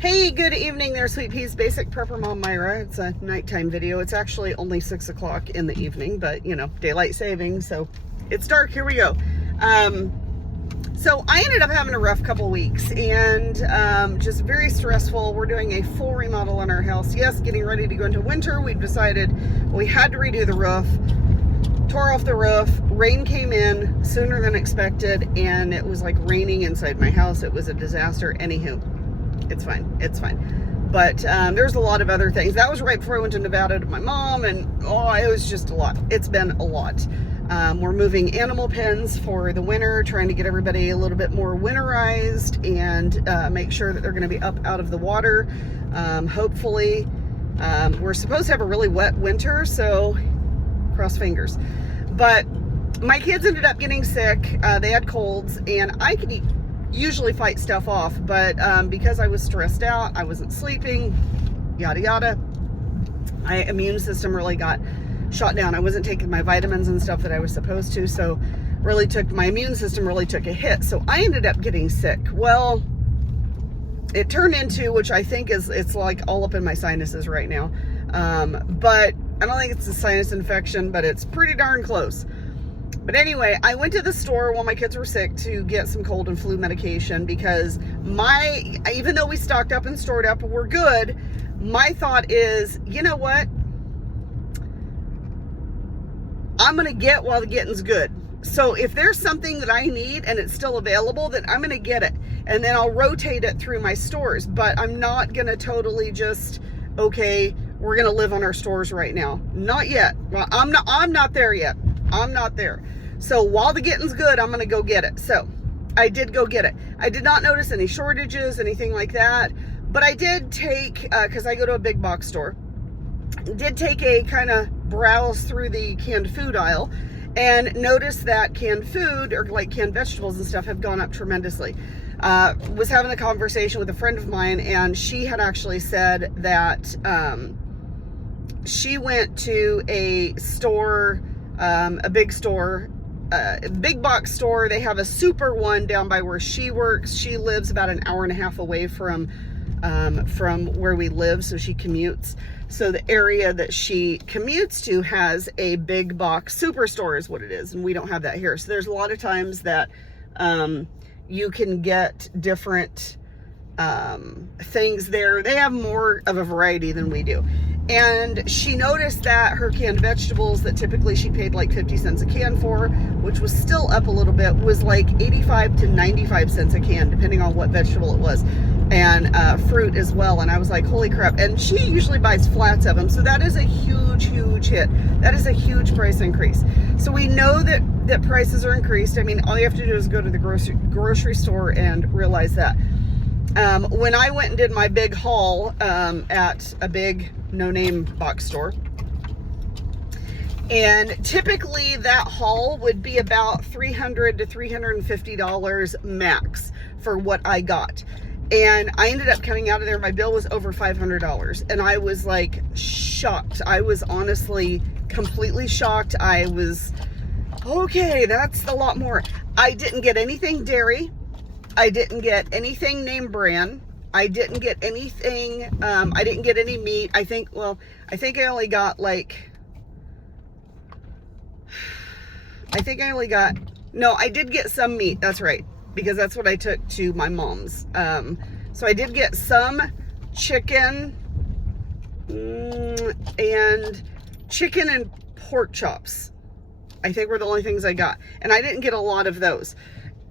Hey, good evening there, Sweet Peas. Basic Prepper Mom Myra. It's a nighttime video. It's actually only 6 o'clock in the evening, but you know, daylight savings, so it's dark. Here we go. So I ended up having a rough couple weeks and just very stressful. We're doing a full remodel on our house. Yes, getting ready to go into winter. We've decided we had to redo the roof. Tore off the roof. Rain came in sooner than expected, and it was like raining inside my house. It was a disaster. Anywho, it's fine. It's fine. But there's a lot of other things. That was right before I went to Nevada to my mom, and it was just a lot. It's been a lot. We're moving animal pens for the winter, trying to get everybody a little bit more winterized and make sure that they're going to be up out of the water. Hopefully, we're supposed to have a really wet winter, so cross fingers. But my kids ended up getting sick. They had colds, and I could usually fight stuff off, but because I was stressed out, I wasn't sleeping, yada yada, my immune system really got shot down. I wasn't taking my vitamins and stuff that I was supposed to, so my immune system really took a hit. So I ended up getting sick. Well, it turned into, which I think it's like all up in my sinuses right now, but I don't think it's a sinus infection, but it's pretty darn close. But anyway, I went to the store while my kids were sick to get some cold and flu medication because even though we stocked up and stored up, we're good. My thought is, you know what? I'm going to get while the getting's good. So if there's something that I need and it's still available, then I'm going to get it. And then I'll rotate it through my stores. But I'm not going to totally just, okay, we're going to live on our stores right now. Not yet. Well, I'm not there yet. I'm not there. So while the getting's good, I'm going to go get it. So I did go get it. I did not notice any shortages, anything like that. But I did take, because I go to a big box store, did take a kind of browse through the canned food aisle and noticed that canned food, or like canned vegetables and stuff, have gone up tremendously. Was having a conversation with a friend of mine, and she had actually said that she went to a store, a big store, big box store. They have a super one down by where she works. She lives about an hour and a half away from where we live, so she commutes. So the area that she commutes to has a big box superstore is what it is, and we don't have that here. So there's a lot of times that you can get different things there. They have more of a variety than we do. And she noticed that her canned vegetables that typically she paid like 50 cents a can for, which was still up a little bit, was like 85 to 95 cents a can, depending on what vegetable it was. And fruit as well. And I was like, holy crap. And she usually buys flats of them. So that is a huge, huge hit. That is a huge price increase. So we know that prices are increased. I mean, all you have to do is go to the grocery store and realize that. When I went and did my big haul at a big no-name box store, and typically that haul would be about $300 to $350 max for what I got. And I ended up coming out of there, my bill was over $500. And I was like shocked. I was honestly completely shocked. I was, okay, that's a lot more. I didn't get anything dairy. I didn't get anything name brand. I didn't get anything, I didn't get any meat. I think I only got no, I did get some meat. That's right. Because that's what I took to my mom's. So I did get some chicken and pork chops. I think were the only things I got. And I didn't get a lot of those.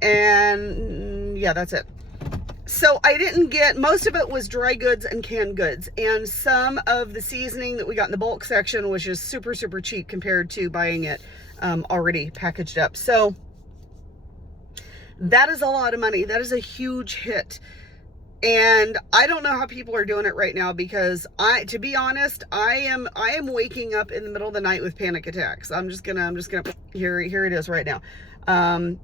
And yeah, that's it. So I didn't get, most of it was dry goods and canned goods. And some of the seasoning that we got in the bulk section was just super, super cheap compared to buying it already packaged up. So that is a lot of money. That is a huge hit. And I don't know how people are doing it right now, because to be honest, I am waking up in the middle of the night with panic attacks. I'm just gonna, here it is right now. I'm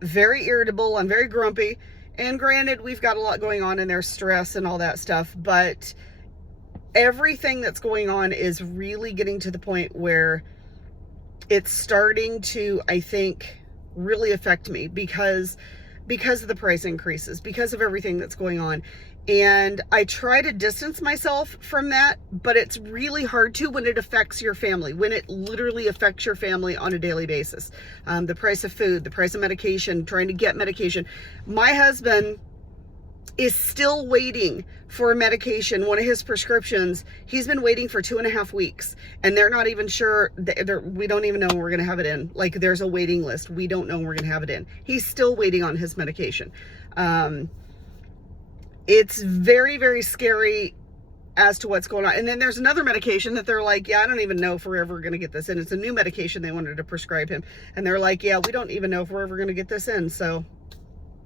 very irritable. I'm very grumpy. And granted, we've got a lot going on and there's stress and all that stuff, but everything that's going on is really getting to the point where it's starting to, I think, really affect me because of the price increases, because of everything that's going on. And I try to distance myself from that, but it's really hard to when it affects your family, when it literally affects your family on a daily basis. The price of food, the price of medication, trying to get medication. My husband is still waiting for medication, one of his prescriptions. He's been waiting for 2.5 weeks, and they're not even sure. We don't even know when we're going to have it in. Like, there's a waiting list. We don't know when we're going to have it in. He's still waiting on his medication. It's very, very scary as to what's going on. And then there's another medication that they're like, yeah, I don't even know if we're ever going to get this in. It's a new medication they wanted to prescribe him. And they're like, yeah, we don't even know if we're ever going to get this in. So,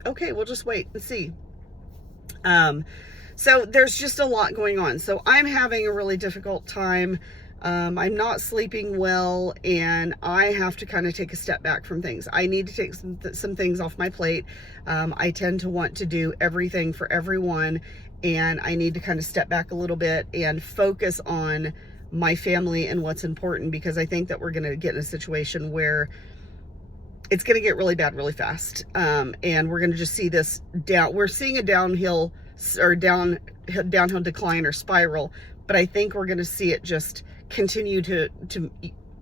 okay, we'll just wait and see. So there's just a lot going on. So I'm having a really difficult time. I'm not sleeping well, and I have to kind of take a step back from things. I need to take some things off my plate. I tend to want to do everything for everyone, and I need to kind of step back a little bit and focus on my family and what's important, because I think that we're going to get in a situation where it's going to get really bad really fast. And we're going to just see this we're seeing a downhill decline or spiral, but I think we're going to see it just continue to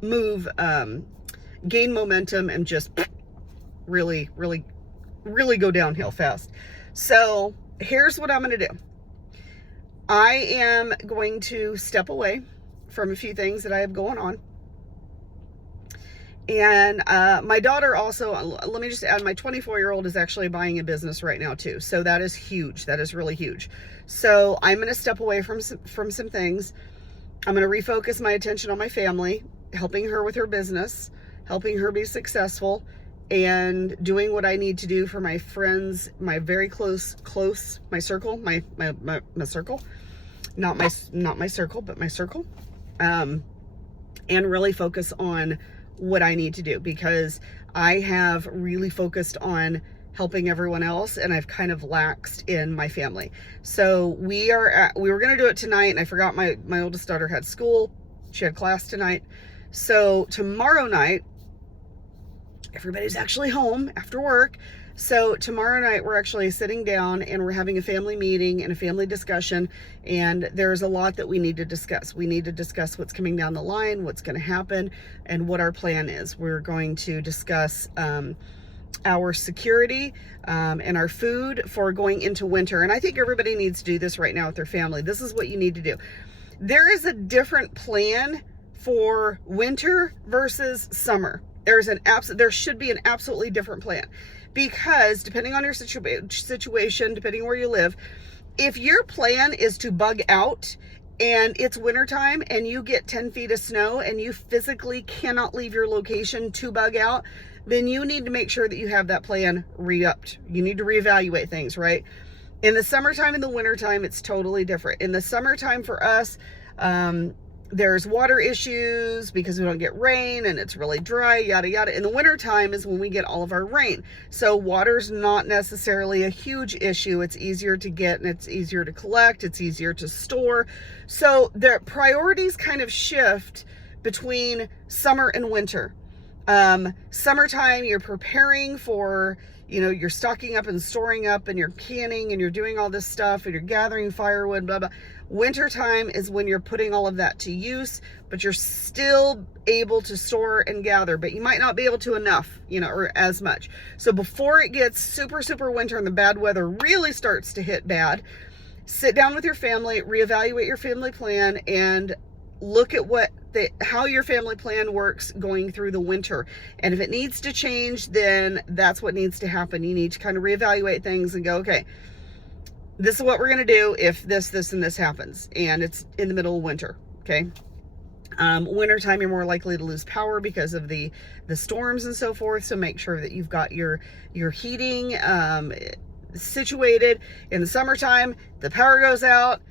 move, gain momentum, and just really go downhill fast. So here's what I'm going to do. I am going to step away from a few things that I have going on. And my daughter also, let me just add, my 24-year-old is actually buying a business right now too. So that is huge. That is really huge. So I'm going to step away from some things. I'm going to refocus my attention on my family, helping her with her business, helping her be successful, and doing what I need to do for my friends, my very close, my circle, my circle, not my circle, but my circle, and really focus on what I need to do, because I have really focused on helping everyone else, and I've kind of laxed in my family. So we were going to do it tonight, and I forgot my oldest daughter had school. She had class tonight. So tomorrow night, everybody's actually home after work. So tomorrow night, we're actually sitting down and we're having a family meeting and a family discussion. And there's a lot that we need to discuss. We need to discuss what's coming down the line, what's going to happen, and what our plan is. We're going to discuss our security and our food for going into winter. And I think everybody needs to do this right now with their family. This is what you need to do. There is a different plan for winter versus summer. There should be an absolutely different plan, because depending on your situation, depending where you live, if your plan is to bug out and it's wintertime and you get 10 feet of snow and you physically cannot leave your location to bug out, then you need to make sure that you have that plan re-upped. You need to reevaluate things, right? In the summertime and the wintertime, it's totally different. In the summertime for us, there's water issues because we don't get rain and it's really dry, yada, yada. In the wintertime is when we get all of our rain. So water's not necessarily a huge issue. It's easier to get and it's easier to collect. It's easier to store. So the priorities kind of shift between summer and winter. Summertime, you're preparing for, you're stocking up and storing up and you're canning and you're doing all this stuff and you're gathering firewood, blah, blah. Wintertime is when you're putting all of that to use, but you're still able to store and gather, but you might not be able to enough, or as much. So before it gets super, super winter and the bad weather really starts to hit bad, sit down with your family, reevaluate your family plan, and look at how your family plan works going through the winter. And if it needs to change, then that's what needs to happen. You need to kind of reevaluate things and go, okay, this is what we're going to do if this, and this happens. And it's in the middle of winter. Okay. Wintertime, you're more likely to lose power because of the storms and so forth. So make sure that you've got your heating, situated. In the summertime, the power goes out.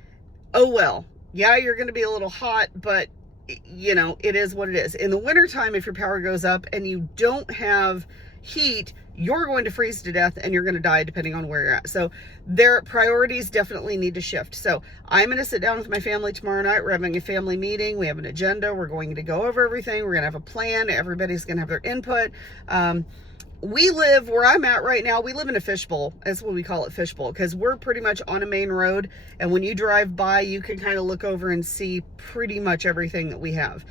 Oh, well, yeah, you're going to be a little hot, but it is what it is. In the wintertime, if your power goes up and you don't have heat, you're going to freeze to death and you're going to die depending on where you're at. So their priorities definitely need to shift. So I'm going to sit down with my family tomorrow night. We're having a family meeting. We have an agenda. We're going to go over everything. We're going to have a plan. Everybody's going to have their input. we live where I'm at right now. We live in a fishbowl. That's what we call it, fishbowl, because we're pretty much on a main road. And when you drive by, you can kind of look over and see pretty much everything that we have.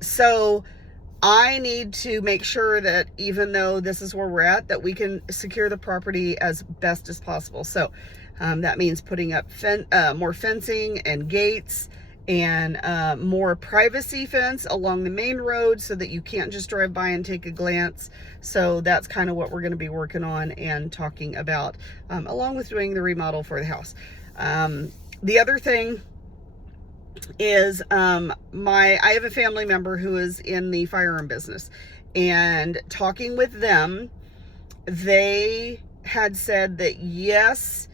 So I need to make sure that even though this is where we're at, that we can secure the property as best as possible. So that means putting up more fencing and gates and more privacy fence along the main road so that you can't just drive by and take a glance. So that's kind of what we're going to be working on and talking about, along with doing the remodel for the house. The other thing is I have a family member who is in the firearm business, and talking with them, they had said that yes,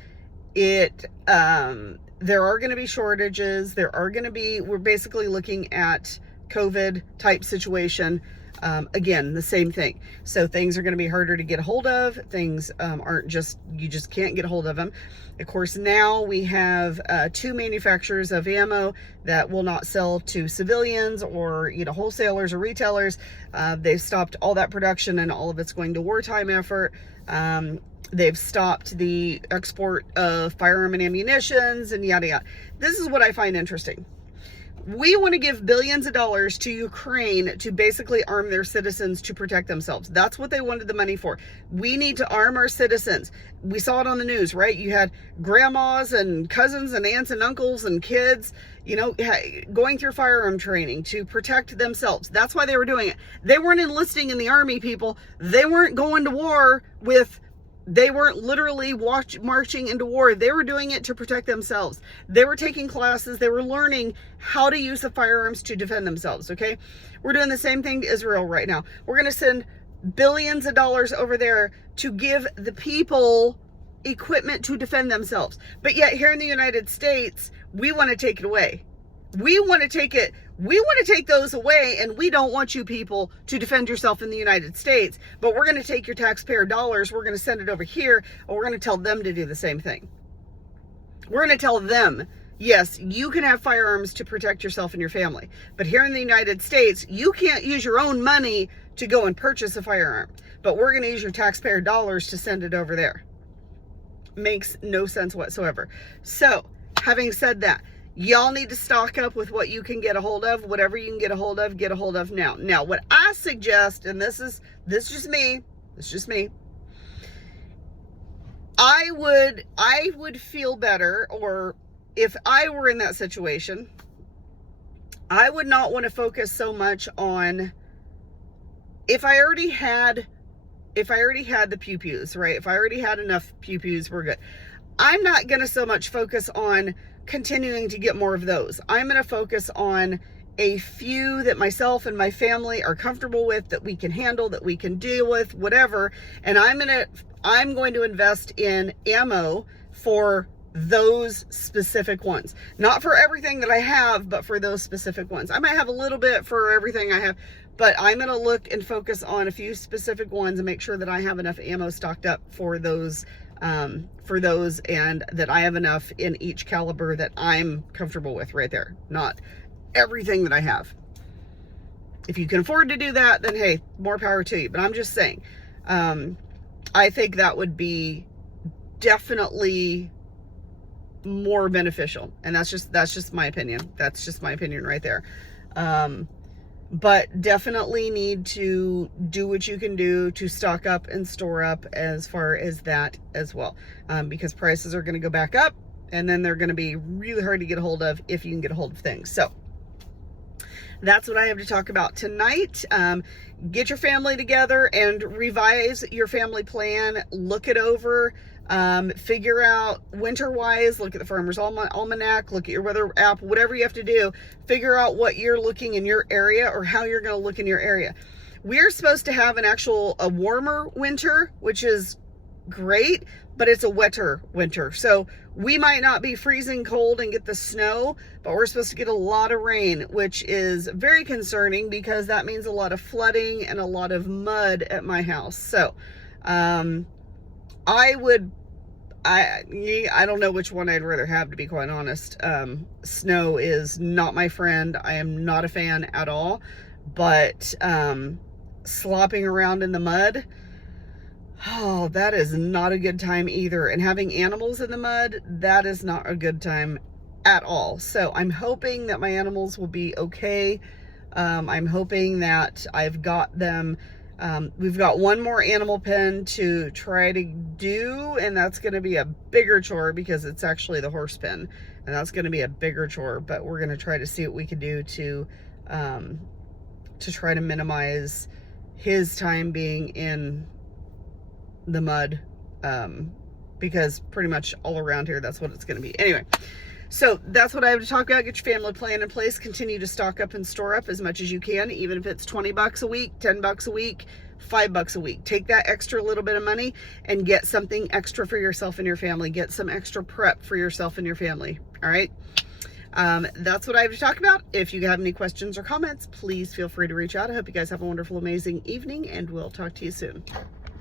there are going to be shortages. We're basically looking at COVID type situation. Again, the same thing. So things are going to be harder to get a hold of. Things you just can't get a hold of them. Of course, now we have 2 manufacturers of ammo that will not sell to civilians or, wholesalers or retailers. They've stopped all that production, and all of it's going to wartime effort. They've stopped the export of firearm and ammunitions and yada yada. This is what I find interesting. We want to give billions of dollars to Ukraine to basically arm their citizens to protect themselves. That's what they wanted the money for. We need to arm our citizens. We saw it on the news, right? You had grandmas and cousins and aunts and uncles and kids, going through firearm training to protect themselves. That's why they were doing it. They weren't enlisting in the army, people. They weren't going to war they weren't literally marching into war. They were doing it to protect themselves. They were taking classes. They were learning how to use the firearms to defend themselves, okay? We're doing the same thing to Israel right now. We're going to send billions of dollars over there to give the people equipment to defend themselves. But yet here in the United States, we want to take it away. We want to take those away, and we don't want you people to defend yourself in the United States, but we're going to take your taxpayer dollars, we're going to send it over here, and we're going to tell them to do the same thing. We're going to tell them, yes, you can have firearms to protect yourself and your family, but here in the United States, you can't use your own money to go and purchase a firearm, but we're going to use your taxpayer dollars to send it over there. Makes no sense whatsoever. So, having said that, y'all need to stock up with what you can get a hold of. Whatever you can get a hold of now. Now, what I suggest, and this is just me. I would feel better, or if I were in that situation, I would not want to focus so much on if I already had the pew-pews, right? If I already had enough pew-pews, we're good. I'm not going to so much focus on continuing to get more of those. I'm going to focus on a few that myself and my family are comfortable with, that we can handle, that we can deal with, whatever. And I'm going to invest in ammo for those specific ones. Not for everything that I have, but for those specific ones. I might have a little bit for everything I have, but I'm going to look and focus on a few specific ones and make sure that I have enough ammo stocked up for those, and that I have enough in each caliber that I'm comfortable with right there. Not everything that I have. If you can afford to do that, then hey, more power to you. But I'm just saying, I think that would be definitely more beneficial. And that's just my opinion. That's just my opinion right there. But definitely need to do what you can do to stock up and store up as far as that as well. Because prices are going to go back up, and then they're going to be really hard to get a hold of if you can get a hold of things. So that's what I have to talk about tonight. Get your family together and revise your family plan. Look it over. Figure out winter-wise, look at the Farmer's Almanac, look at your weather app, whatever you have to do. Figure out what you're looking in your area, or how you're going to look in your area. We're supposed to have a warmer winter, which is great, but it's a wetter winter. So we might not be freezing cold and get the snow, but we're supposed to get a lot of rain, which is very concerning because that means a lot of flooding and a lot of mud at my house. So, I don't know which one I'd rather have, to be quite honest. Snow is not my friend. I am not a fan at all, but slopping around in the mud, oh, that is not a good time either. And having animals in the mud, that is not a good time at all. So I'm hoping that my animals will be okay. I'm hoping that I've got them. We've got one more animal pen to try to do, and that's going to be a bigger chore because it's actually the horse pen, and that's going to be a bigger chore. But we're going to try to see what we can do to try to minimize his time being in the mud, because pretty much all around here, that's what it's going to be. Anyway, so that's what I have to talk about. Get your family plan in place. Continue to stock up and store up as much as you can, even if it's 20 bucks a week, 10 bucks a week, 5 bucks a week. Take that extra little bit of money and get something extra for yourself and your family. Get some extra prep for yourself and your family. All right. That's what I have to talk about. If you have any questions or comments, please feel free to reach out. I hope you guys have a wonderful, amazing evening, and we'll talk to you soon.